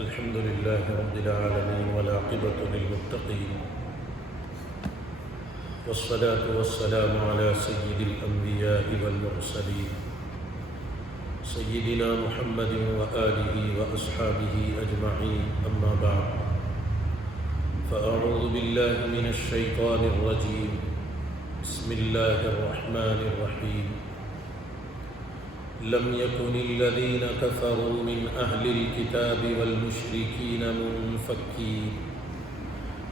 الحمد لله رب العالمين والعاقبة للمتقين والصلاة والسلام على سيد الأنبياء والمرسلين سيدنا محمد وآله وأصحابه أجمعين. أما بعد، فأعوذ بالله من الشيطان الرجيم. بسم الله الرحمن الرحيم. لم يكن الذين كفروا من أهل الكتاب والمشركين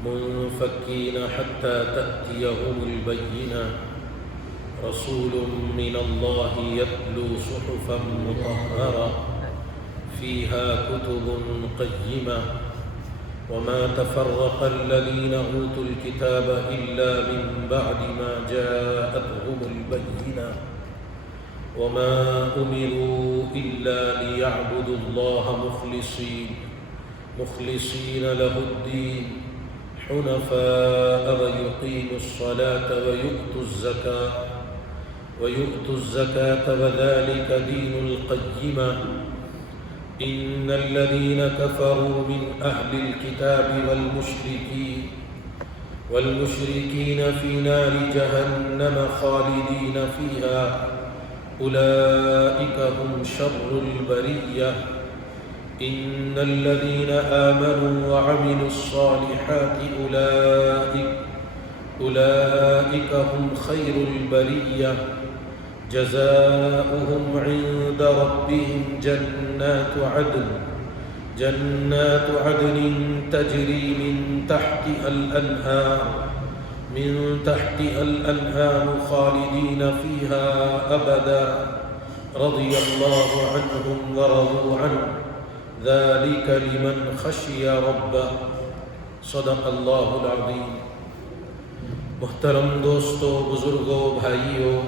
منفكين حتى تأتيهم البينة. رسول من الله يتلو صحفا مطهرة فيها كتب قيمة. وما تفرق الذين أوتوا الكتاب إلا من بعد ما جاءتهم البينة. وما أمروا إلا ليعبدوا الله مخلصين له الدين حنفاء ويقيموا الصلاة ويؤتوا الزكاة وذلك دين القيمة. إن الذين كفروا من أهل الكتاب والمشركين في نار جهنم خالدين فيها أولئك هم شر البرية. إن الذين آمنوا وعملوا الصالحات أولئك هم خير البرية. جزاؤهم عند ربهم جنات عدن تجري من تحتها الأنهار خالدين فيها أبدا. رضي الله عنهم ورضوا عنه ذلك لمن خشي ربه. صدق اللہ العظیم. محترم دوستو، بزرگوں، بھائیوں،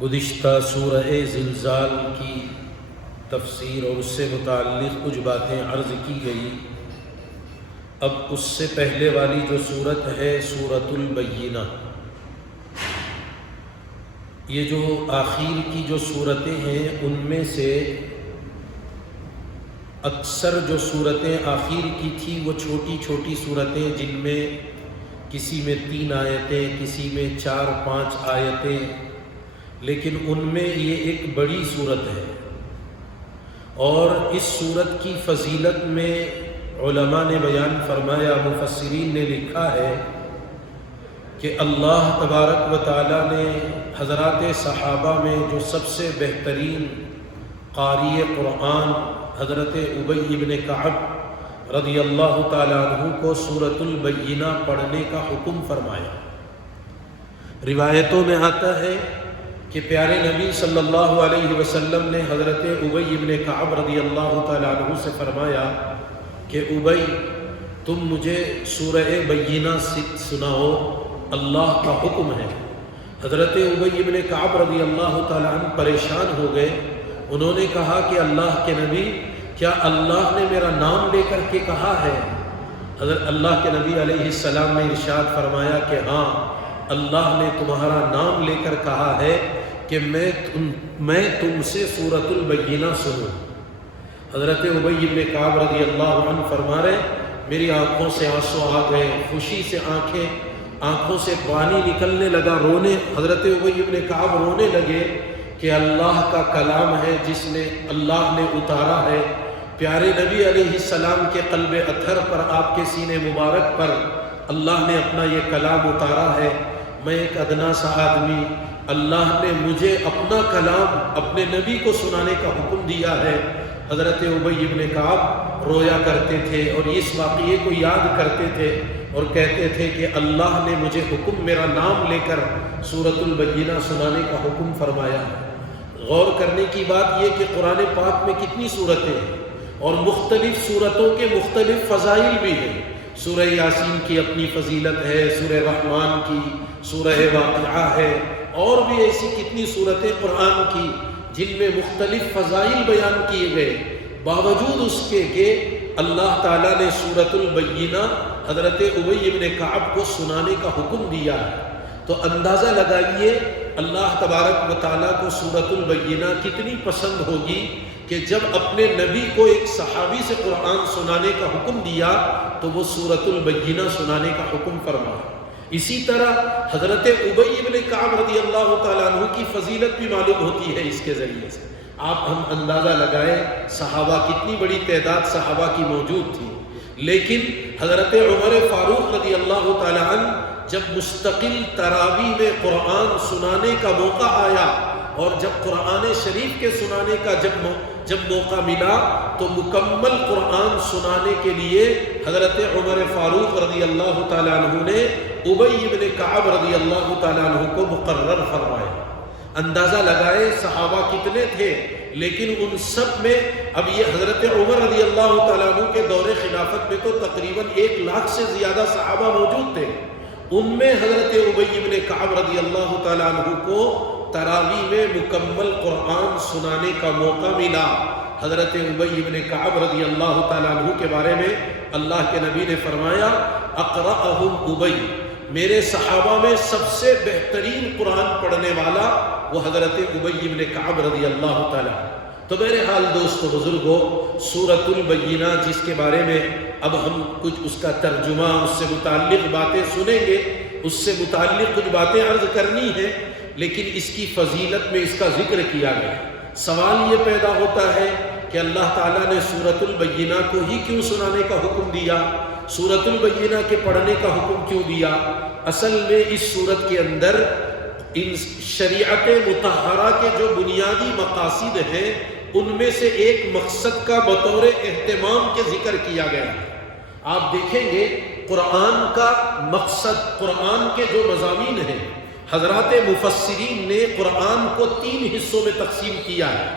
گزشتہ سورہ زلزال کی تفسیر اور اس سے متعلق کچھ باتیں عرض کی گئی. اب اس سے پہلے والی جو سورت ہے سورۃ البینہ، یہ جو آخر کی جو سورتیں ہیں ان میں سے اکثر جو صورتیں آخر کی تھی وہ چھوٹی چھوٹی صورتیں، جن میں کسی میں 3 آیتیں، کسی میں 4-5 آیتیں، لیکن ان میں یہ ایک بڑی صورت ہے. اور اس صورت کی فضیلت میں علماء نے بیان فرمایا، مفسرین نے لکھا ہے کہ اللہ تبارک و تعالیٰ نے حضرات صحابہ میں جو سب سے بہترین قاری قرآن حضرت ابی بن کعب رضی اللہ تعالیٰ عنہ کو سورۃ البینہ پڑھنے کا حکم فرمایا. روایتوں میں آتا ہے کہ پیارے نبی صلی اللہ علیہ وسلم نے حضرت ابی بن کعب رضی اللہ تعالیٰ عنہ سے فرمایا کہ ابی، تم مجھے سورہ بینہ سناؤ، اللہ کا حکم ہے. حضرت ابی بن کعب رضی اللہ تعالیٰ عنہ پریشان ہو گئے. انہوں نے کہا کہ اللہ کے نبی، کیا اللہ نے میرا نام لے کر کے کہا ہے؟ حضرت اللہ کے نبی علیہ السلام نے ارشاد فرمایا کہ ہاں، اللہ نے تمہارا نام لے کر کہا ہے کہ میں تم سے سورۃ البینہ سنوں. حضرت ابی بن کعب رضی اللہ عنہ فرما رہے، میری آنکھوں سے آنسو آ گئے، خوشی سے آنکھوں سے پانی نکلنے لگا، رونے. حضرت ابی بن کعب رونے لگے کہ اللہ کا کلام ہے جس نے اللہ نے اتارا ہے. پیارے نبی علیہ السلام کے قلب اطہر پر، آپ کے سینے مبارک پر اللہ نے اپنا یہ کلام اتارا ہے. میں ایک ادنا سا آدمی، اللہ نے مجھے اپنا کلام اپنے نبی کو سنانے کا حکم دیا ہے. حضرت ابی بن کعب رویا کرتے تھے اور اس واقعے کو یاد کرتے تھے اور کہتے تھے کہ اللہ نے مجھے میرا نام لے کر سورۃ البینہ سنانے کا حکم فرمایا. غور کرنے کی بات یہ کہ قرآن پاک میں کتنی صورتیں ہیں اور مختلف صورتوں کے مختلف فضائل بھی ہیں. سورہ یاسین کی اپنی فضیلت ہے، سورہ رحمان کی، سورہ واقعہ ہے، اور بھی ایسی کتنی صورتیں قرآن کی جن میں مختلف فضائل بیان کیے گئے. باوجود اس کے کہ اللہ تعالیٰ نے سورۃ البینہ حضرت ابی بن کعب کو سنانے کا حکم دیا ہے. تو اندازہ لگائیے اللہ تبارک و تعالیٰ کو سورۃ البینہ کتنی پسند ہوگی کہ جب اپنے نبی کو ایک صحابی سے قرآن سنانے کا حکم دیا تو وہ سورۃ البینہ سنانے کا حکم فرمایا۔ اسی طرح حضرت ابی بن کعب رضی اللہ تعالیٰ عنہ کی فضیلت بھی معلوم ہوتی ہے اس کے ذریعے سے۔ آپ ہم اندازہ لگائیں صحابہ کتنی بڑی تعداد صحابہ کی موجود تھی، لیکن حضرت عمر فاروق رضی اللہ تعالیٰ عنہ جب مستقل تراویح میں قرآن سنانے کا موقع آیا اور جب قرآن شریف کے سنانے کا جب موقع ملا تو مکمل قرآن سنانے کے لیے حضرت عمر فاروق رضی اللہ تعالیٰ عنہ نے ابی بن کعب رضی اللہ تعالیٰ عنہ کو مقرر فرمایا۔ اندازہ لگائے صحابہ کتنے تھے، لیکن ان سب میں اب یہ حضرت عمر رضی اللہ تعالیٰ عنہ کے دور خلافت میں تو تقریباً 1 لاکھ سے زیادہ صحابہ موجود تھے، ان میں حضرت ابی بن کعب رضی اللہ تعالیٰ عنہ کو تراویح میں مکمل قرآن سنانے کا موقع ملا۔ حضرت ابی بن کعب رضی اللہ تعالیٰ عنہ کے بارے میں اللہ کے نبی نے فرمایا اقرأہم ابی، میرے صحابہ میں سب سے بہترین قرآن پڑھنے والا وہ حضرت ابی بن کعب رضی اللہ تعالیٰ عنہ۔ تو میرے حال دوستو بزرگوں، سورۃ البینہ جس کے بارے میں اب ہم کچھ اس کا ترجمہ، اس سے متعلق باتیں سنیں گے، اس سے متعلق کچھ باتیں عرض کرنی ہے، لیکن اس کی فضیلت میں اس کا ذکر کیا گیا۔ سوال یہ پیدا ہوتا ہے کہ اللہ تعالیٰ نے سورۃ البینہ کو ہی کیوں سنانے کا حکم دیا، سورۃ البینہ کے پڑھنے کا حکم کیوں دیا؟ اصل میں اس سورت کے اندر ان شریعت مطہرہ کے جو بنیادی مقاصد ہیں ان میں سے ایک مقصد کا بطور اہتمام کے ذکر کیا گیا ہے۔ آپ دیکھیں گے قرآن کا مقصد، قرآن کے جو مضامین ہیں، حضرات مفسرین نے قرآن کو 3 حصوں میں تقسیم کیا ہے۔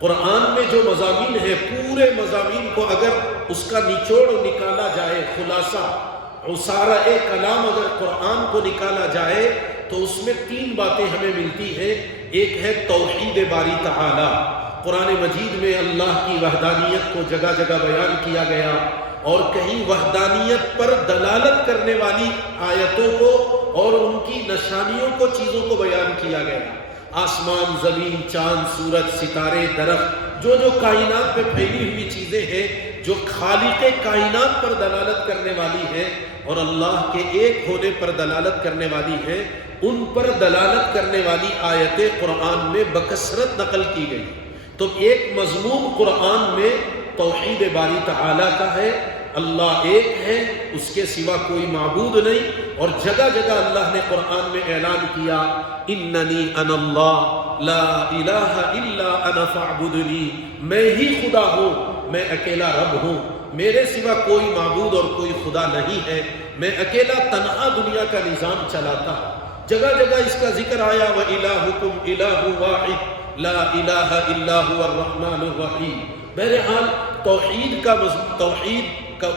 قرآن میں جو مضامین ہیں، پورے مضامین کو اگر اس کا نچوڑ نکالا جائے، خلاصہ عصارہ کلام اگر قرآن کو نکالا جائے تو اس میں 3 باتیں ہمیں ملتی ہیں۔ ایک ہے توحید باری تعالی، قرآن مجید میں اللہ کی وحدانیت کو جگہ جگہ بیان کیا گیا، اور کہیں وحدانیت پر دلالت کرنے والی آیتوں کو اور ان کی نشانیوں کو، چیزوں کو بیان کیا گیا۔ آسمان، زمین، چاند، سورج، ستارے، درخت، جو کائنات میں پھیلی ہوئی چیزیں ہیں جو خالق کائنات پر دلالت کرنے والی ہیں اور اللہ کے ایک ہونے پر دلالت کرنے والی ہیں، ان پر دلالت کرنے والی آیتیں قرآن میں بکثرت نقل کی گئی۔ تو ایک مضمون قرآن میں توحید باری تعالیٰ کا ہے، اللہ ایک ہے، اس کے سوا کوئی معبود نہیں، اور جگہ جگہ اللہ نے قرآن میں اعلان کیا اننی انا اللہ لا الہ الا انا فاعبدنی، میں ہی خدا ہوں، میں اکیلا رب ہوں، میرے سوا کوئی معبود اور کوئی خدا نہیں ہے، میں اکیلا تنہا دنیا کا نظام چلاتا ہوں۔ جگہ جگہ اس کا ذکر آیا وَإِلَٰهُكُمْ إِلَٰهٌ وَاحِدٌ لَا إِلَٰهَ إِلَّا هُوَ الرَّحْمَٰنُ الرَّحِيمُ۔ بہرحال توحید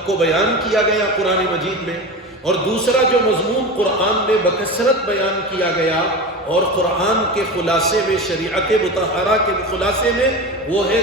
کو بیان کیا گیا قرآن مجید میں، اور دوسرا جو مضمون قرآن میں بکثرت بیان کیا گیا اور قرآن کے خلاصے میں، شریعت مطہرہ کے خلاصے میں، وہ ہے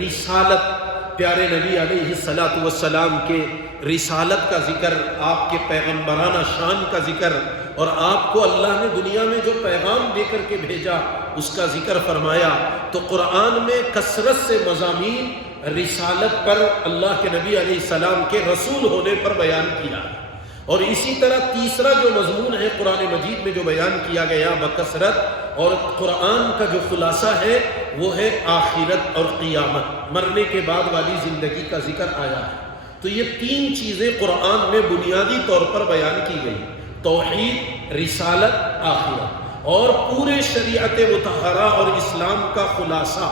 رسالت۔ پیارے نبی علیہ الصلاۃ والسلام کے رسالت کا ذکر، آپ کے پیغمبرانہ شان کا ذکر، اور آپ کو اللہ نے دنیا میں جو پیغام دے کر کے بھیجا اس کا ذکر فرمایا۔ تو قرآن میں کثرت سے مضامین رسالت پر، اللہ کے نبی علیہ السلام کے رسول ہونے پر بیان کیا۔ اور اسی طرح تیسرا جو مضمون ہے قرآن مجید میں جو بیان کیا گیا بکثرت، اور قرآن کا جو خلاصہ ہے وہ ہے آخرت اور قیامت، مرنے کے بعد والی زندگی کا ذکر آیا ہے۔ تو یہ 3 چیزیں قرآن میں بنیادی طور پر بیان کی گئی، توحید، رسالت، آخرت، اور پورے شریعت مطہرہ اور اسلام کا خلاصہ،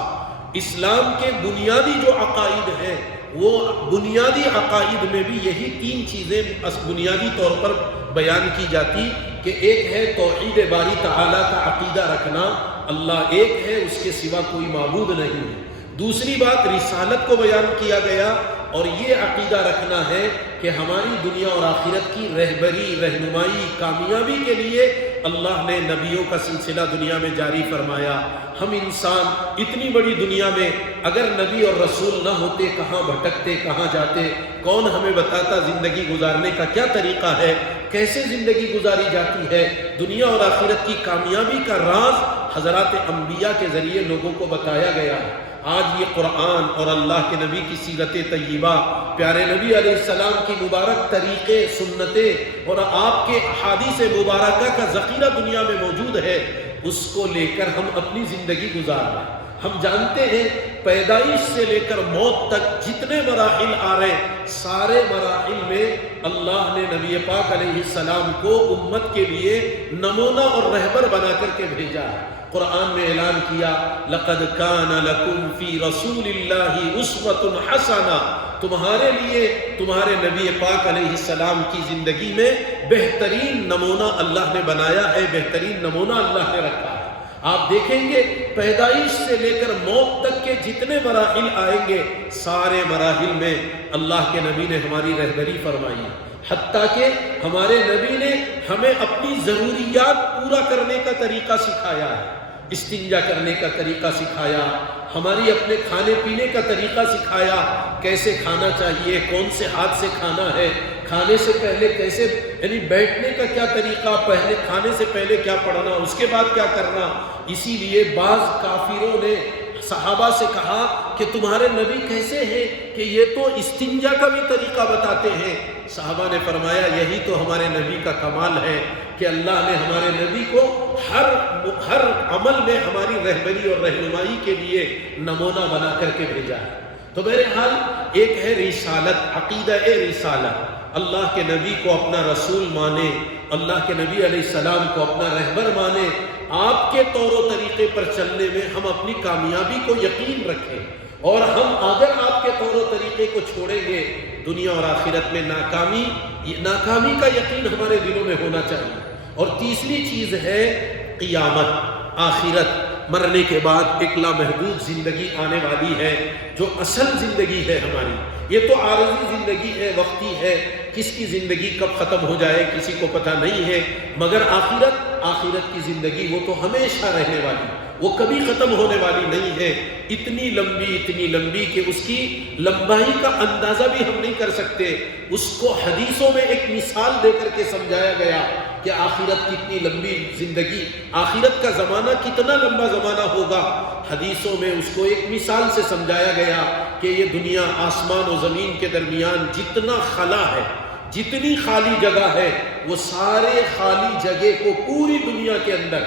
اسلام کے بنیادی جو عقائد ہیں، وہ بنیادی عقائد میں بھی یہی 3 چیزیں بنیادی طور پر بیان کی جاتی کہ ایک ہے توحید باری تعالیٰ کا عقیدہ رکھنا، اللہ ایک ہے، اس کے سوا کوئی معبود نہیں ہے۔ دوسری بات رسالت کو بیان کیا گیا اور یہ عقیدہ رکھنا ہے کہ ہماری دنیا اور آخرت کی رہبری، رہنمائی، کامیابی کے لیے اللہ نے نبیوں کا سلسلہ دنیا میں جاری فرمایا۔ ہم انسان اتنی بڑی دنیا میں اگر نبی اور رسول نہ ہوتے کہاں بھٹکتے، کہاں جاتے؟ کون ہمیں بتاتا زندگی گزارنے کا کیا طریقہ ہے، کیسے زندگی گزاری جاتی ہے؟ دنیا اور آخرت کی کامیابی کا راز حضرات انبیاء کے ذریعے لوگوں کو بتایا گیا ہے۔ آج یہ قرآن اور اللہ کے نبی کی سیرت طیبہ، پیارے نبی علیہ السلام کی مبارک طریقے، سنتیں اور آپ کے احادیث مبارکہ کا ذخیرہ دنیا میں موجود ہے، اس کو لے کر ہم اپنی زندگی گزار رہے ہیں۔ ہم جانتے ہیں پیدائش سے لے کر موت تک جتنے مراحل آ رہے ہیں، سارے مراحل میں اللہ نے نبی پاک علیہ السلام کو امت کے لیے نمونہ اور رہبر بنا کر کے بھیجا ہے۔ قرآن میں اعلان کیا، لَقَدْ كَانَ لَكُمْ فِي رَسُولِ اللَّهِ أُسْوَةٌ حَسَنَةٌ، تمہارے لیے تمہارے نبی پاک علیہ السلام کی زندگی میں بہترین نمونہ اللہ نے بنایا ہے، بہترین نمونہ اللہ نے رکھا ہے۔ آپ دیکھیں گے پیدائش سے لے کر موت تک کے جتنے مراحل آئیں گے، سارے مراحل میں اللہ کے نبی نے ہماری رہبری فرمائی، حتیٰ کہ ہمارے نبی نے ہمیں اپنی ضروریات پورا کرنے کا طریقہ سکھایا ہے، استنجا کرنے کا طریقہ سکھایا، ہماری اپنے کھانے پینے کا طریقہ سکھایا، کیسے کھانا چاہیے، کون سے ہاتھ سے کھانا ہے، کھانے سے پہلے کیسے، یعنی بیٹھنے کا کیا طریقہ، پہلے کھانے سے پہلے کیا پڑھنا، اس کے بعد کیا کرنا۔ اسی لیے بعض کافروں نے صحابہ سے کہا کہ تمہارے نبی کیسے ہیں کہ یہ تو استنجا کا بھی طریقہ بتاتے ہیں۔ صحابہ نے فرمایا یہی تو ہمارے نبی کا کمال ہے کہ اللہ نے ہمارے نبی کو ہر عمل میں ہماری رہبری اور رہنمائی کے لیے نمونہ بنا کر کے بھیجا ہے۔ تو بہرحال ایک ہے رسالت، عقیدہ رسالت، اللہ کے نبی کو اپنا رسول مانے، اللہ کے نبی علیہ السلام کو اپنا رہبر مانے، آپ کے طور و طریقے پر چلنے میں ہم اپنی کامیابی کو یقین رکھیں، اور ہم اگر آپ کے طور و طریقے کو چھوڑیں گے دنیا اور آخرت میں ناکامی کا یقین ہمارے دلوں میں ہونا چاہیے۔ اور تیسری چیز ہے قیامت، آخرت، مرنے کے بعد ایک لامحدود زندگی آنے والی ہے جو اصل زندگی ہے ہماری۔ یہ تو عارضی زندگی ہے، وقتی ہے، کس کی زندگی کب ختم ہو جائے کسی کو پتہ نہیں ہے، مگر آخرت کی زندگی وہ تو ہمیشہ رہنے والی، وہ کبھی ختم ہونے والی نہیں ہے۔ اتنی لمبی کہ اس کی لمبائی کا اندازہ بھی ہم نہیں کر سکتے۔ اس کو حدیثوں میں ایک مثال دے کر کے سمجھایا گیا کہ آخرت کتنی لمبی زندگی، آخرت کا زمانہ کتنا لمبا زمانہ ہوگا۔ حدیثوں میں اس کو ایک مثال سے سمجھایا گیا کہ یہ دنیا آسمان و زمین کے درمیان جتنا خلا ہے، جتنی خالی جگہ ہے، وہ سارے خالی جگہ کو پوری دنیا کے اندر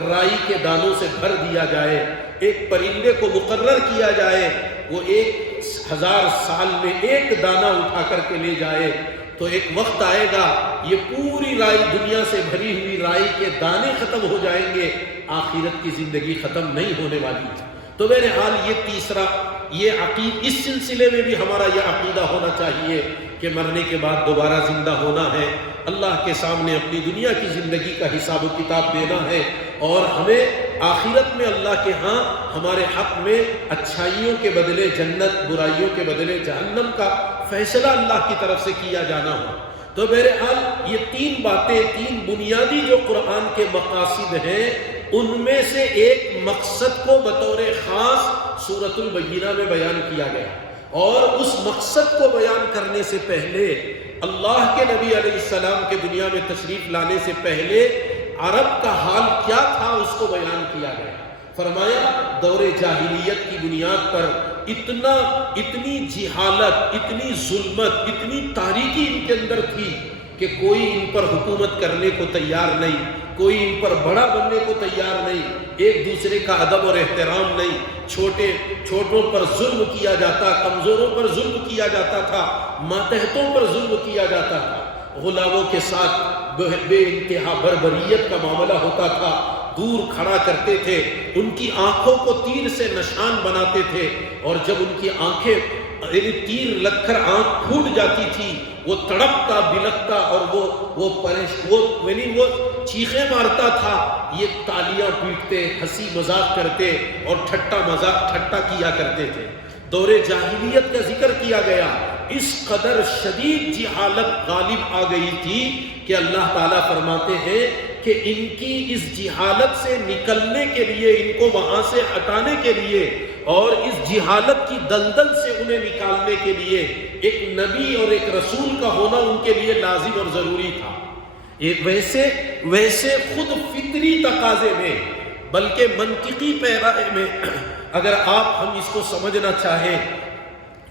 رائی کے دانوں سے بھر دیا جائے، ایک پرندے کو مقرر کیا جائے، وہ 1000 سال میں ایک دانہ اٹھا کر کے لے جائے، تو ایک وقت آئے گا یہ پوری رائی، دنیا سے بھری ہوئی رائی کے دانے ختم ہو جائیں گے، آخرت کی زندگی ختم نہیں ہونے والی ہے۔ تو بہرحال یہ تیسرا، اس سلسلے میں بھی ہمارا یہ عقیدہ ہونا چاہیے کہ مرنے کے بعد دوبارہ زندہ ہونا ہے، اللہ کے سامنے اپنی دنیا کی زندگی کا حساب و کتاب دینا ہے، اور ہمیں آخرت میں اللہ کے ہاں ہمارے حق میں اچھائیوں کے بدلے جنت، برائیوں کے بدلے جہنم کا فیصلہ اللہ کی طرف سے کیا جانا ہو۔ تو بہرحال یہ 3 باتیں، 3 بنیادی جو قرآن کے مقاصد ہیں، ان میں سے ایک مقصد کو بطور خاص سورۃ البینہ میں بیان کیا گیا، اور اس مقصد کو بیان کرنے سے پہلے اللہ کے نبی علیہ السلام کے دنیا میں تشریف لانے سے پہلے عرب کا حال کیا تھا اس کو بیان کیا گیا۔ فرمایا دور جاہلیت کی بنیاد پر اتنی جہالت، اتنی ظلمت، اتنی تاریکی ان کے اندر تھی کہ کوئی ان پر حکومت کرنے کو تیار نہیں، کوئی ان پر بڑا بننے کو تیار نہیں، ایک دوسرے کا ادب اور احترام نہیں، چھوٹوں پر ظلم کیا جاتا، کمزوروں پر ظلم کیا جاتا تھا، ماتحتوں پر ظلم کیا جاتا تھا، غلاموں کے ساتھ بے انتہا بربریت کا معاملہ ہوتا تھا، دور کھڑا کرتے تھے، ان کی آنکھوں کو تیر سے نشان بناتے تھے، اور جب ان کی آنکھیں تیر لگ کر آنکھ پھوٹ جاتی تھی، وہ تڑپتا بلکتا اور وہ چیخیں مارتا تھا، یہ تالیاں پیٹتے، ہنسی مذاق کرتے اور ٹھٹا کیا کرتے تھے۔ دور جاہلیت کا ذکر کیا گیا، اس قدر شدید جہالت غالب آ گئی تھی کہ اللہ تعالیٰ فرماتے ہیں کہ ان کی اس جہالت سے نکلنے کے لیے، ان کو وہاں سے ہٹانے کے لیے اور اس جہالت کی دلدل سے انہیں نکالنے کے لیے ایک نبی اور ایک رسول کا ہونا ان کے لیے لازم اور ضروری تھا۔ ویسے خود فطری تقاضے میں بلکہ منطقی پیرائے میں اگر ہم اس کو سمجھنا چاہیں،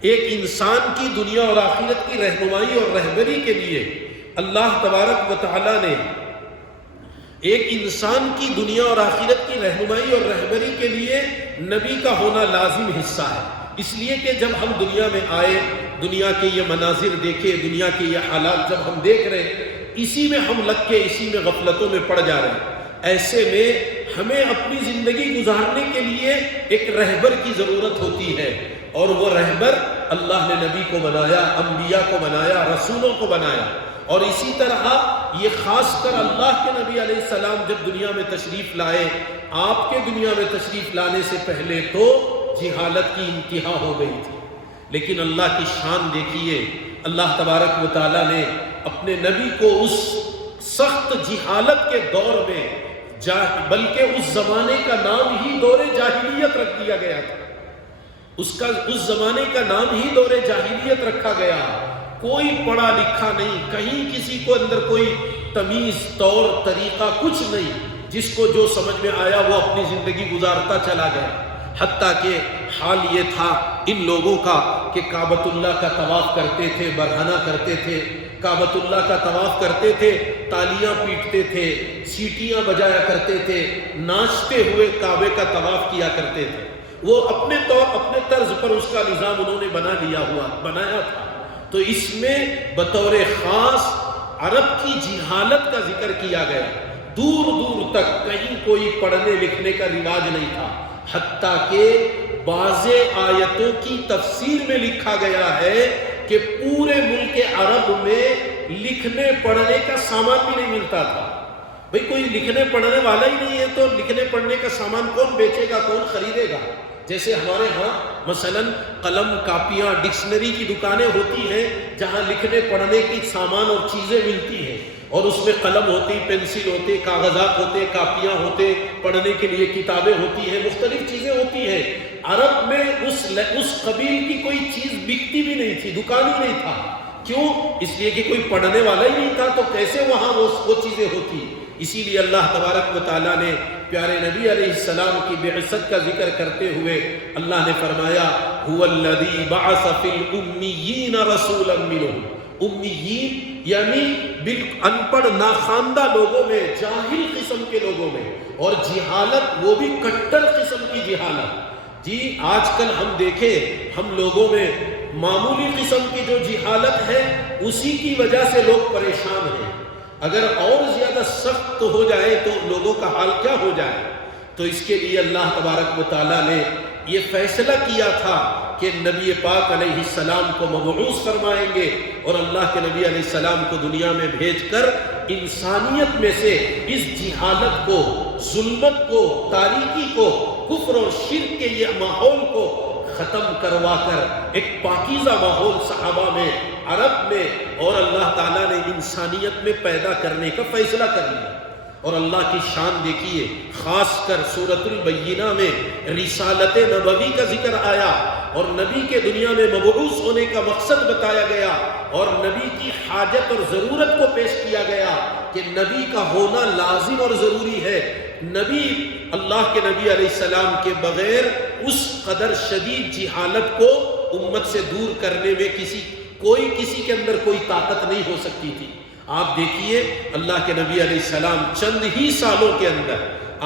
ایک انسان کی دنیا اور آخرت کی رہنمائی اور رہبری کے لیے اللہ تبارک و تعالی نے ایک انسان کی دنیا اور آخرت کی رہنمائی اور رہبری کے لیے نبی کا ہونا لازم حصہ ہے۔ اس لیے کہ جب ہم دنیا میں آئے، دنیا کے یہ مناظر دیکھے، دنیا کے یہ حالات جب ہم دیکھ رہے ہیں، اسی میں ہم لگ کے اسی میں غفلتوں میں پڑ جا رہے ہیں۔ ایسے میں ہمیں اپنی زندگی گزارنے کے لیے ایک رہبر کی ضرورت ہوتی ہے، اور وہ رہبر اللہ نے نبی کو بنایا، انبیاء کو بنایا، رسولوں کو بنایا۔ اور اسی طرح یہ خاص کر اللہ کے نبی علیہ السلام جب دنیا میں تشریف لائے، آپ کے دنیا میں تشریف لانے سے پہلے تو جہالت کی انتہا ہو گئی تھی، لیکن اللہ کی شان دیکھیے، اللہ تبارک و تعالیٰ نے اپنے نبی کو اس سخت جہالت کے دور میں، بلکہ اس زمانے کا نام ہی دور جاہلیت رکھ دیا گیا تھا، اس زمانے کا نام ہی دور جاہلیت رکھا گیا۔ کوئی پڑھا لکھا نہیں، کہیں کسی کو اندر کوئی تمیز، طور طریقہ کچھ نہیں، جس کو جو سمجھ میں آیا وہ اپنی زندگی گزارتا چلا گیا۔ حتیٰ کہ حال یہ تھا ان لوگوں کا کہ کعبۃ اللہ کا طواف کرتے تھے، برہنہ کرتے تھے، کعبۃ اللہ کا طواف کرتے تھے، تالیاں پیٹتے تھے، سیٹیاں بجایا کرتے تھے، ناچتے ہوئے کعبے کا طواف کیا کرتے تھے۔ وہ اپنے طرز پر اس کا نظام انہوں نے بنایا تھا۔ تو اس میں بطور خاص عرب کی جہالت کا ذکر کیا گیا، دور دور تک کہیں کوئی پڑھنے لکھنے کا رواج نہیں تھا، حتیٰ کہ بعض آیتوں کی تفسیر میں لکھا گیا ہے کہ پورے ملک عرب میں لکھنے پڑھنے کا سامان بھی نہیں ملتا تھا۔ بھئی کوئی لکھنے پڑھنے والا ہی نہیں ہے تو لکھنے پڑھنے کا سامان کون بیچے گا، کون خریدے گا؟ جیسے ہمارے ہاں مثلا قلم، کاپیاں، ڈکشنری کی دکانیں ہوتی ہیں جہاں لکھنے پڑھنے کی سامان اور چیزیں ملتی ہیں، اور اس میں قلم ہوتی، پینسل ہوتے، کاغذات ہوتے، کاپیاں ہوتے، پڑھنے کے لیے کتابیں ہوتی ہیں، مختلف چیزیں ہوتی ہیں۔ عرب میں اس قبیل کی کوئی چیز بکتی بھی نہیں تھی، دکان ہی نہیں تھا۔ کیوں؟ اس لیے کہ کوئی پڑھنے والا ہی نہیں تھا، تو کیسے وہاں وہ چیزیں ہوتی؟ اسی لیے اللہ تبارک و تعالیٰ نے پیارے نبی علیہ السلام کی بعثت کا ذکر کرتے ہوئے اللہ نے فرمایا هو الذی بعث فی الامیین رسولا منہم۔ امیین یعنی ان پڑھ ناخواندہ لوگوں میں، جاہل قسم کے لوگوں میں، اور جہالت وہ بھی کٹر قسم کی جہالت۔ جی آج کل ہم دیکھیں، ہم لوگوں میں معمولی قسم کی جو جہالت ہے اسی کی وجہ سے لوگ پریشان ہیں۔ اگر اور زیادہ سخت ہو جائے تو لوگوں کا حال کیا ہو جائے؟ تو اس کے لیے اللہ تبارک و تعالیٰ نے یہ فیصلہ کیا تھا کہ نبی پاک علیہ السلام کو مبعوث فرمائیں گے، اور اللہ کے نبی علیہ السلام کو دنیا میں بھیج کر انسانیت میں سے اس جہالت کو، ظلمت کو، تاریکی کو، کفر اور شرک کے یہ ماحول کو ختم کروا کر ایک پاکیزہ ماحول صحابہ میں، عرب میں، اور اللہ تعالیٰ نے انسانیت میں پیدا کرنے کا فیصلہ کر لیا۔ اور اللہ کی شان دیکھیے، خاص کر سورۃ البینہ میں رسالت نبوی کا ذکر آیا، اور نبی کے دنیا میں مبعوث ہونے کا مقصد بتایا گیا، اور نبی کی حاجت اور ضرورت کو پیش کیا گیا کہ نبی کا ہونا لازم اور ضروری ہے۔ نبی، اللہ کے نبی علیہ السلام کے بغیر اس قدر شدید جہالت کو امت سے دور کرنے میں کسی کے اندر کوئی طاقت نہیں ہو سکتی تھی۔ آپ دیکھیے اللہ کے نبی علیہ السلام چند ہی سالوں کے اندر،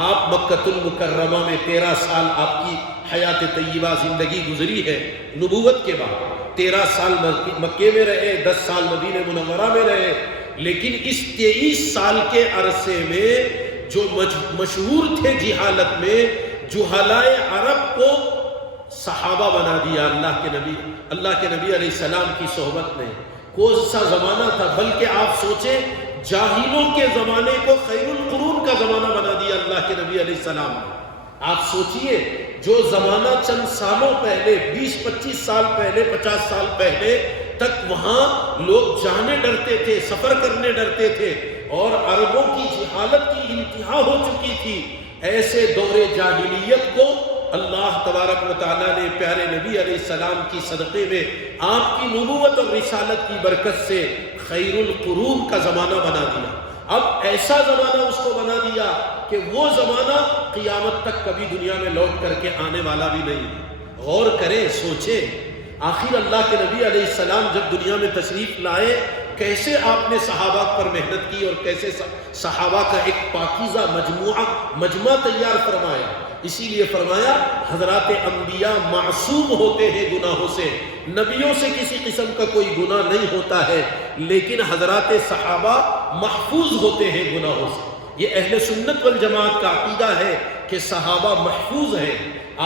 آپ مکۃ المکرمہ میں 13 سال آپ کی حیات طیبہ زندگی گزری ہے نبوت کے بعد، 13 سال مکے میں رہے، 10 سال مدینہ منورہ میں رہے، لیکن اس 23 سال کے عرصے میں جو مشہور تھے جہالت میں، جہلائے عرب کو صحابہ بنا دیا اللہ کے نبی علیہ السلام کی صحبت نے۔ کون سا زمانہ تھا، بلکہ آپ سوچیں جاہلوں کے زمانے کو خیر القرون کا زمانہ بنا دیا اللہ کے نبی علیہ السلام نے۔ آپ سوچئے جو زمانہ چند سالوں پہلے 20-25 سال پہلے 50 سال پہلے تک وہاں لوگ جانے ڈرتے تھے، سفر کرنے ڈرتے تھے اور عربوں کی جہالت کی انتہا ہو چکی تھی، ایسے دور جاہلیت کو اللہ تبارک و تعالیٰ نے پیارے نبی علیہ السلام کی صدقے میں آپ کی نبوت اور رسالت کی برکت سے خیر القرون کا زمانہ بنا دیا۔ اب ایسا زمانہ اس کو بنا دیا کہ وہ زمانہ قیامت تک کبھی دنیا میں لوٹ کر کے آنے والا بھی نہیں۔ غور کریں، سوچیں، آخر اللہ کے نبی علیہ السلام جب دنیا میں تشریف لائے، کیسے آپ نے صحابہ پر محنت کی اور کیسے صحابہ کا ایک پاکیزہ مجمع تیار فرمایا۔ اسی لیے فرمایا حضرات انبیاء معصوم ہوتے ہیں گناہوں سے، نبیوں سے کسی قسم کا کوئی گناہ نہیں ہوتا ہے، لیکن حضرات صحابہ محفوظ ہوتے ہیں گناہوں سے۔ یہ اہل سنت والجماعت کا عقیدہ ہے کہ صحابہ محفوظ ہیں۔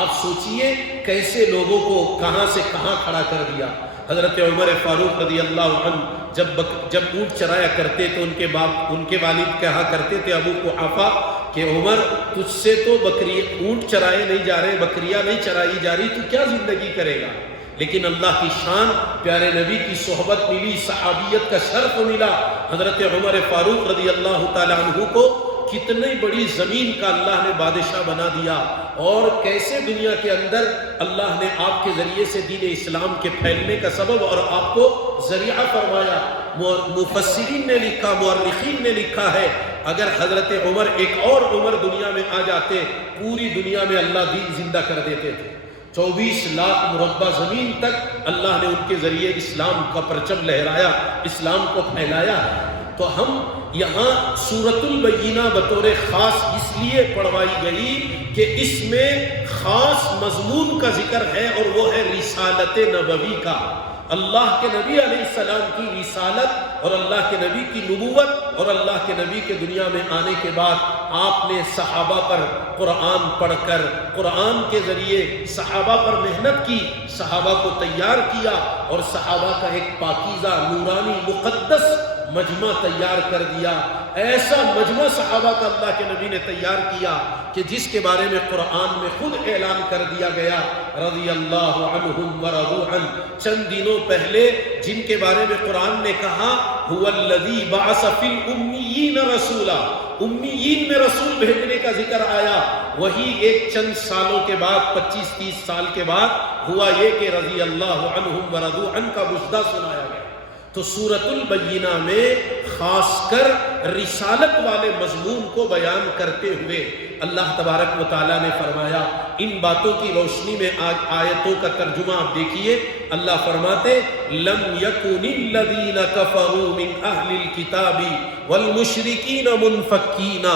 آپ سوچئے کیسے لوگوں کو کہاں سے کہاں کھڑا کر دیا۔ حضرت عمر فاروق رضی اللہ عنہ جب اونٹ چرایا کرتے تو ان کے والد کہا کرتے تھے ابو قحافہ کہ عمر تجھ سے تو اونٹ چرائے نہیں جا رہے، بکریاں نہیں چرائی جا رہی، تو کیا زندگی کرے گا؟ لیکن اللہ کی شان، پیارے نبی کی صحبت ملی، صحابیت کا شرف ملا۔ حضرت عمر فاروق رضی اللہ تعالیٰ عنہ کو کتنی بڑی زمین کا اللہ نے بادشاہ بنا دیا، اور کیسے دنیا کے اندر اللہ نے آپ کے ذریعے سے دین اسلام کے پھیلنے کا سبب اور آپ کو ذریعہ فرمایا۔ مفسرین نے لکھا، مورخین نے لکھا ہے اگر حضرت عمر ایک اور عمر دنیا میں آ جاتے، پوری دنیا میں اللہ دین زندہ کر دیتے تھے۔ 24 لاکھ مربع زمین تک اللہ نے ان کے ذریعے اسلام کا پرچم لہرایا، اسلام کو پھیلایا۔ تو ہم یہاں سورۃ البینہ بطور خاص اس لیے پڑھوائی گئی کہ اس میں خاص مضمون کا ذکر ہے، اور وہ ہے رسالت نبوی کا۔ اللہ کے نبی علیہ السلام کی رسالت اور اللہ کے نبی کی نبوت، اور اللہ کے نبی کے دنیا میں آنے کے بعد آپ نے صحابہ پر قرآن پڑھ کر، قرآن کے ذریعے صحابہ پر محنت کی، صحابہ کو تیار کیا، اور صحابہ کا ایک پاکیزہ نورانی مقدس مجمع تیار کر دیا۔ ایسا مجمع صحابہ کا اللہ کے نبی نے تیار کیا کہ جس کے بارے میں قرآن میں خود اعلان کر دیا گیا، رضی اللہ عنہم ورضوا عنہ۔ چند دنوں پہلے جن کے بارے میں قرآن نے کہا هو الذی بعث فی الامیین رسولا، امیین میں رسول بھیجنے کا ذکر آیا، وہی ایک چند سالوں کے بعد 25-30 سال کے بعد ہوا یہ کہ رضی اللہ عنہم ورضوا عنہ کا مژدہ سنایا گیا۔ تو سورۃ البینہ میں خاص کر رسالت والے مضمون کو بیان کرتے ہوئے اللہ تبارک و تعالیٰ نے فرمایا، ان باتوں کی روشنی میں آیتوں کا ترجمہ آپ دیکھیے۔ اللہ فرماتے لم یکن الذین کفروا من اہل الکتاب والمشرکین منفکین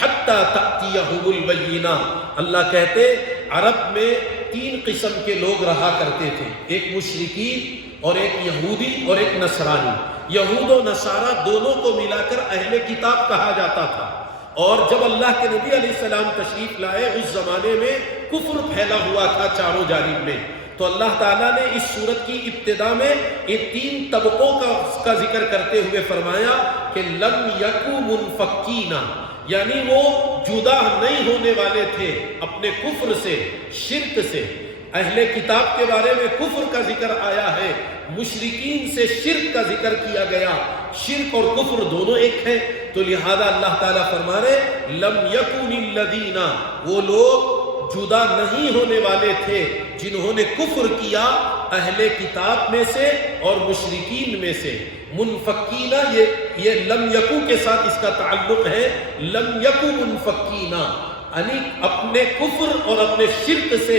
حتی تأتیہم البینہ۔ اللہ کہتے عرب میں 3 قسم کے لوگ رہا کرتے تھے، ایک مشرکین اور ایک یہودی اور ایک نصرانی۔ یہود و نصارہ دونوں کو ملا کر اہل کتاب کہا جاتا تھا، اور جب اللہ کے نبی علیہ السلام تشریف لائے اس زمانے میں کفر پھیلا ہوا تھا چاروں جانب میں، تو اللہ تعالیٰ نے اس سورت کی ابتدا میں ان 3 طبقوں کا ذکر کرتے ہوئے فرمایا کہ لم یکو منفکین، یعنی وہ جدا نہیں ہونے والے تھے اپنے کفر سے، شرک سے۔ اہل کتاب کے بارے میں کفر کا ذکر آیا ہے، مشرکین سے شرک کا ذکر کیا گیا۔ شرک اور کفر دونوں ایک ہیں، تو لہذا اللہ تعالیٰ فرما رہے لم یکن الذین، وہ لوگ جدا نہیں ہونے والے تھے جنہوں نے کفر کیا اہل کتاب میں سے اور مشرکین میں سے۔ منفکین، یہ لم یکو کے ساتھ اس کا تعلق ہے، لم یکو منفکین، یعنی اپنے کفر اور اپنے شرک سے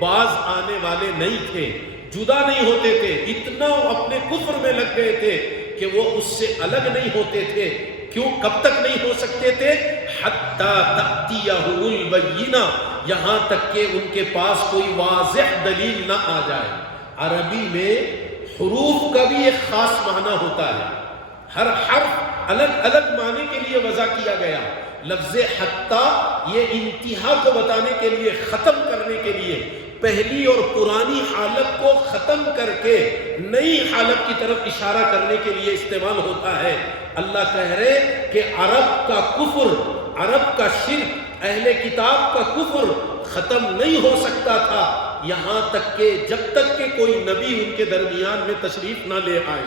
باز آنے والے نہیں تھے، جدا نہیں ہوتے تھے، اتنا اپنے کفر میں لگ گئے تھے کہ وہ اس سے الگ نہیں ہوتے تھے۔ کیوں؟ کب تک نہیں ہو سکتے تھے؟ حتی تأتیہم البینہ، یہاں تک کہ ان کے پاس کوئی واضح دلیل نہ آ جائے۔ عربی میں حروف کا بھی ایک خاص معنی ہوتا ہے، ہر حرف الگ الگ معنی کے لیے وضع کیا گیا۔ لفظ حتی یہ انتہا کو بتانے کے لیے، ختم کرنے کے لیے، پہلی اور پرانی حالت کو ختم کر کے نئی حالت کی طرف اشارہ کرنے کے لیے استعمال ہوتا ہے۔ اللہ کہہ رہے کہ عرب کا کفر، عرب کا شرک، اہل کتاب کا کفر ختم نہیں ہو سکتا تھا یہاں تک کہ جب تک کہ کوئی نبی ان کے درمیان میں تشریف نہ لے آئے۔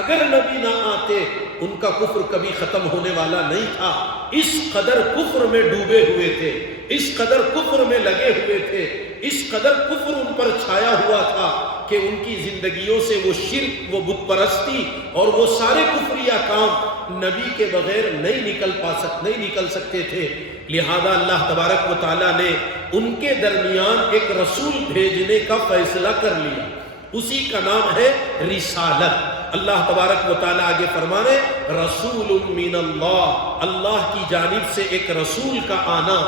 اگر نبی نہ آتے ان کا کفر کبھی ختم ہونے والا نہیں تھا۔ اس قدر کفر میں ڈوبے ہوئے تھے، اس قدر کفر میں لگے ہوئے تھے، اس قدر کفر ان پر چھایا ہوا تھا کہ ان کی زندگیوں سے وہ شرک، وہ بت پرستی اور وہ سارے کفریہ کام نبی کے بغیر نہیں نکل سکتے تھے۔ لہذا اللہ تبارک و تعالیٰ نے ان کے درمیان ایک رسول بھیجنے کا فیصلہ کر لیا، اسی کا نام ہے رسالت۔ اللہ تبارک و تعالیٰ آگے فرمانے رسول من اللہ، اللہ کی جانب سے ایک رسول کا آنا،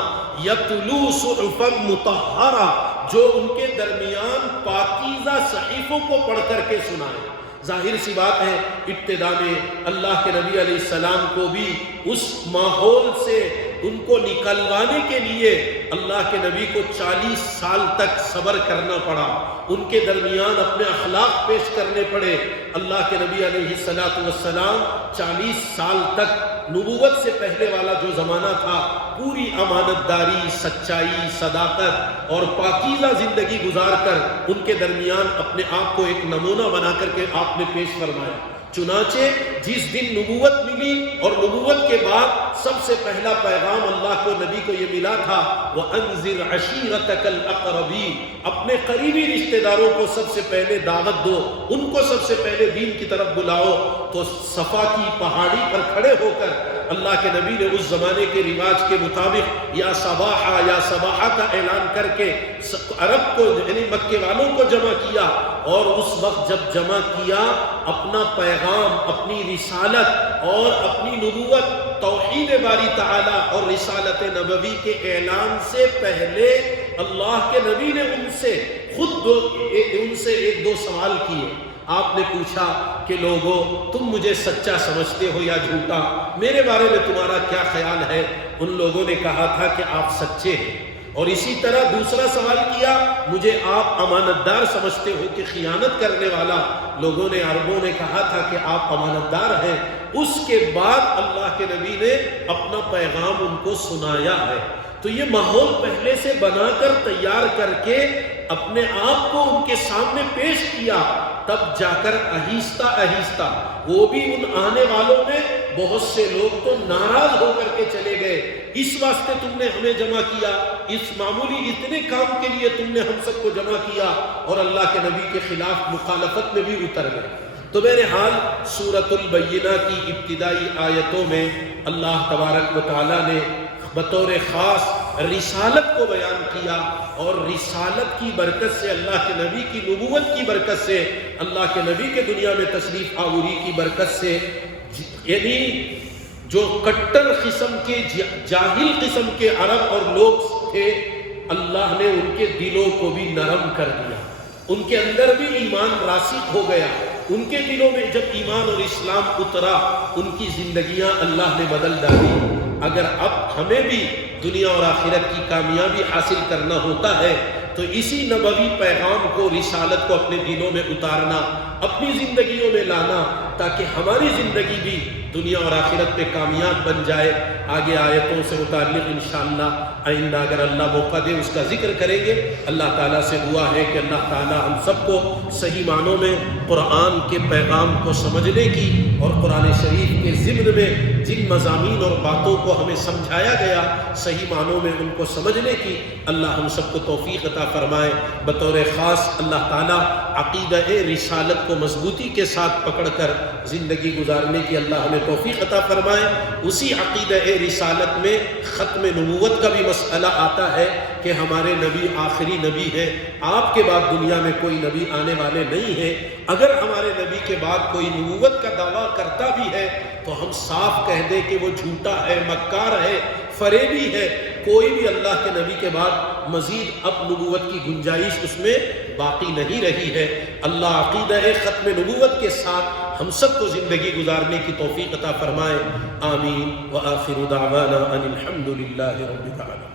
یتلو صحفا مطہرہ، جو ان کے درمیان پاکیزہ صحیفوں کو پڑھ کر کے سنائے۔ ظاہر سی بات ہے ابتدا میں اللہ کے نبی علیہ السلام کو بھی اس ماحول سے ان کو نکلوانے کے لیے اللہ کے نبی کو 40 سال تک صبر کرنا پڑا، ان کے درمیان اپنے اخلاق پیش کرنے پڑے۔ اللہ کے نبی علیہ السلام 40 سال تک نبوت سے پہلے والا جو زمانہ تھا پوری امانت داری، سچائی، صداقت اور پاکیزہ زندگی گزار کر ان کے درمیان اپنے آپ کو ایک نمونہ بنا کر کے آپ نے پیش فرمایا۔ چنانچہ جس دن نبوت ملی اور نبوت کے بعد سب سے پہلا پیغام اللہ کو نبی کو یہ ملا تھا وَأَنذِرْ عَشِيرَتَكَ الْأَقْرَبِينَ، اپنے قریبی رشتہ داروں کو سب سے پہلے دعوت دو، ان کو سب سے پہلے دین کی طرف بلاؤ۔ تو صفا کی پہاڑی پر کھڑے ہو کر اللہ کے نبی نے اس زمانے کے رواج کے مطابق یا صباحا یا صباحا کا اعلان کر کے عرب کو یعنی مکے والوں کو جمع کیا، اور اس وقت جب جمع کیا اپنا پیغام، اپنی رسالت اور اپنی نبوت، توحید باری تعالی اور رسالت نبوی کے اعلان سے پہلے اللہ کے نبی نے ان سے خود ایک دو سوال کیے۔ آپ نے پوچھا کہ لوگو تم مجھے سچا سمجھتے ہو یا جھوٹا، میرے بارے میں تمہارا کیا خیال ہے؟ ان لوگوں نے کہا تھا کہ آپ سچے ہیں۔ اور اسی طرح دوسرا سوال کیا، مجھے آپ امانت دار سمجھتے ہو کہ خیانت کرنے والا؟ لوگوں نے، عربوں نے کہا تھا کہ آپ امانت دار ہیں۔ اس کے بعد اللہ کے نبی نے اپنا پیغام ان کو سنایا ہے۔ تو یہ ماحول پہلے سے بنا کر تیار کر کے اپنے آپ کو ان کے سامنے پیش کیا، تب جا کر آہستہ آہستہ وہ بھی ان آنے والوں میں بہت سے لوگ تو ناراض ہو کر کے چلے گئے، اس واسطے تم نے ہمیں جمع کیا، اس معمولی اتنے کام کے لیے تم نے ہم سب کو جمع کیا، اور اللہ کے نبی کے خلاف مخالفت میں بھی اتر گئے۔ تو بہرحال سورۃ البینہ کی ابتدائی آیتوں میں اللہ تبارک و تعالیٰ نے بطور خاص رسالت کو بیان کیا، اور رسالت کی برکت سے، اللہ کے نبی کی نبوت کی برکت سے، اللہ کے نبی کے دنیا میں تشریف آوری کی برکت سے، یعنی جو کٹر قسم کے جاہل قسم کے عرب اور لوگ تھے، اللہ نے ان کے دلوں کو بھی نرم کر دیا، ان کے اندر بھی ایمان راسخ ہو گیا، ان کے دلوں میں جب ایمان اور اسلام اترا ان کی زندگیاں اللہ نے بدل ڈالی۔ اگر اب ہمیں بھی دنیا اور آخرت کی کامیابی حاصل کرنا ہوتا ہے تو اسی نبوی پیغام کو، رسالت کو اپنے دلوں میں اتارنا، اپنی زندگیوں میں لانا، تاکہ ہماری زندگی بھی دنیا اور آخرت میں کامیاب بن جائے۔ آگے آیتوں سے متعلق انشاءاللہ آئندہ اگر اللہ موقع دے اس کا ذکر کریں گے۔ اللہ تعالیٰ سے دعا ہے کہ اللہ تعالیٰ ہم سب کو صحیح معنوں میں قرآن کے پیغام کو سمجھنے کی، اور قرآن شریف کے ضمن میں جن مضامین اور باتوں کو ہمیں سمجھایا گیا صحیح معنوں میں ان کو سمجھنے کی اللہ ہم سب کو توفیق عطا فرمائے۔ بطور خاص اللہ تعالیٰ عقیدہ رسالت کو مضبوطی کے ساتھ پکڑ کر زندگی گزارنے کی اللہ ہمیں توفیق عطا فرمائے۔ اسی عقیدہ رسالت میں ختم نبوت کا بھی مسئلہ آتا ہے کہ ہمارے نبی آخری نبی ہے، آپ کے بعد دنیا میں کوئی نبی آنے والے نہیں ہے۔ اگر ہمارے نبی کے بعد کوئی نبوت کا دعویٰ کرتا بھی ہے تو ہم صاف کہہ دیں کہ وہ جھوٹا ہے، مکار ہے، فریبی ہے۔ کوئی بھی اللہ کے نبی کے بعد مزید اب نبوت کی گنجائش اس میں باقی نہیں رہی ہے۔ اللہ عقیدہ ختم نبوت کے ساتھ ہم سب کو زندگی گزارنے کی توفیق عطا فرمائے۔ آمین۔ وآخر دعوانا ان الحمد للہ رب العالمین۔